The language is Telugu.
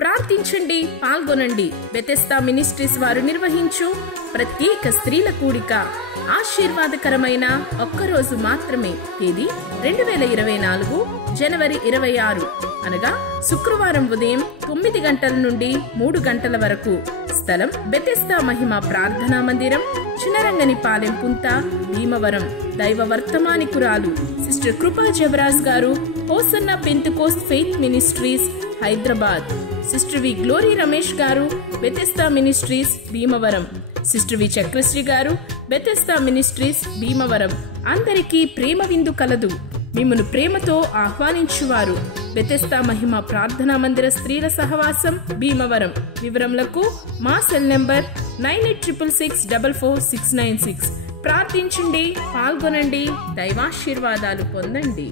ప్రార్థించండి, పాల్గొనండి. బెతెస్దా మినిస్ట్రీస్ వారు నిర్వహించు ప్రత్యేక స్త్రీల కూడిక ఆశీర్వాదకరమైన ఒక్కరోజు మాత్రమే. తేదీ 2024 జనవరి 26 అనగా శుక్రవారం ఉదయం 9 గంటల నుండి 3 గంటల వరకు. స్థలం బెతెస్దా మహిమ ప్రార్థనా మందిరం, చినరంగనిపాలెం పుంత, భీమవరం. దైవ వర్తమానికురాలు sister Kripa Javaraj garu, Hosanna Pentecost Faith Ministries Hyderabad. Sister V Glory Ramesh garu, Bethesda Ministries Bhimavaram. Sister V Chakrasri garu, Bethesda Ministries Bhimavaram. అందరికీ ప్రేమ విందు కలదు. మిమ్మను ప్రేమతో ఆహ్వానించువారు బెతెస్దా మహిమ ప్రార్థనా మందిర స్త్రీల సహవాసం, భీమవరం. వివరములకు మా సెల్ నంబర్ 9866644696. ప్రార్థించండి, పాల్గొనండి, దైవాశీర్వాదాలు పొందండి.